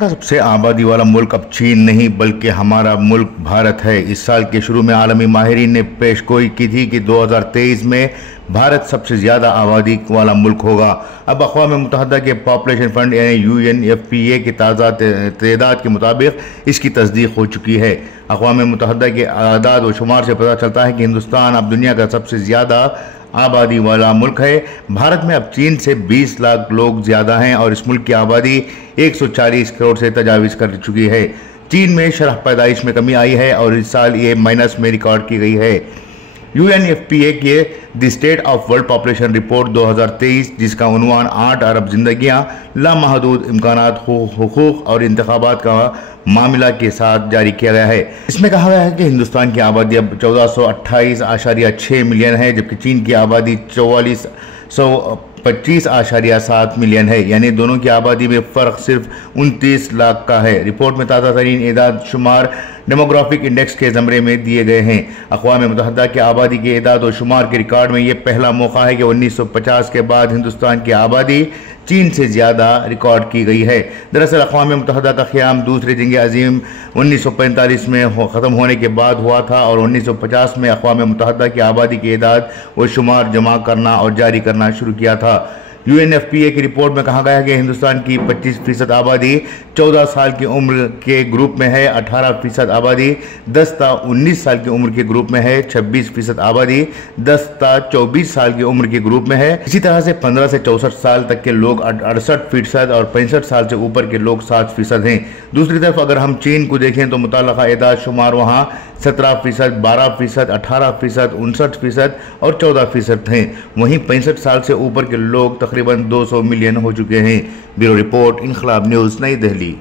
का सबसे आबादी वाला मुल्क अब चीन नहीं बल्कि हमारा मुल्क भारत है। इस साल के शुरू में आलमी माहिरीन ने पेशगोई की थी कि 2023 में भारत सबसे ज़्यादा आबादी वाला मुल्क होगा। अब अक़वाम मुत्तहिदा के पॉपुलेशन फंड यानी UNFPA की ताज़ा तादाद के मुताबिक इसकी तस्दीक हो चुकी है। अक़वाम मुत्तहिदा के आदाद व शुमार से पता चलता है कि हिंदुस्तान अब दुनिया का सबसे ज़्यादा आबादी वाला मुल्क है। भारत में अब चीन से 20 लाख लोग ज़्यादा हैं और इस मुल्क की आबादी 140 करोड़ से तजावीज़ कर चुकी है। चीन में शरह पैदाइश में कमी आई है और इस साल ये माइनस में रिकॉर्ड की गई है। UNFPA के the state of world population report 2023 जिसका उन्वान 8 अरब जिंदगियां लामहदूद इम्कानात हुकूक और इंतखाबात का मामला के साथ जारी किया गया है। इसमें कहा गया है कि हिंदुस्तान की आबादी अब 1428.6 मिलियन है जबकि चीन की आबादी 4425.7 मिलियन है, यानी दोनों की आबादी में फ़र्क सिर्फ 29 लाख का है। रिपोर्ट में ताज़ा तरीन एदाद शुमार डेमोग्राफिक इंडेक्स के ज़मरे में दिए गए हैं। अक़वाम मुत्तहिदा के आबादी के एदाद और शुमार के रिकॉर्ड में यह पहला मौका है कि 1950 के बाद हिंदुस्तान की आबादी चीन से ज़्यादा रिकॉर्ड की गई है। दरअसल अक़वाम मुत्तहिदा का क़याम दूसरी जंग अज़ीम 1945 में ख़त्म होने के बाद हुआ था और 1950 में अक़वाम मुत्तहिदा की आबादी के एदाद व शुमार जमा करना और जारी करना शुरू किया था। UNFPA की रिपोर्ट में कहा गया है कि हिंदुस्तान की 25% आबादी 14 साल की उम्र के ग्रुप में है, 18% आबादी 10 ता 19 साल की उम्र के ग्रुप में है, 26% आबादी 10 ता 24 साल की उम्र के ग्रुप में है। इसी तरह से 15 से 64 साल तक के लोग 68% और 65 साल से ऊपर के लोग 7% हैं। दूसरी तरफ अगर हम चीन को देखें तो मुताल्लिक़ा एदाद शुमार वहाँ 17%, 12%, 18%, 59% और 14% हैं। वहीं 65 साल से ऊपर के लोग तकरीबन 200 मिलियन हो चुके हैं। ब्यूरो रिपोर्ट, इनकलाब न्यूज़, नई दिल्ली।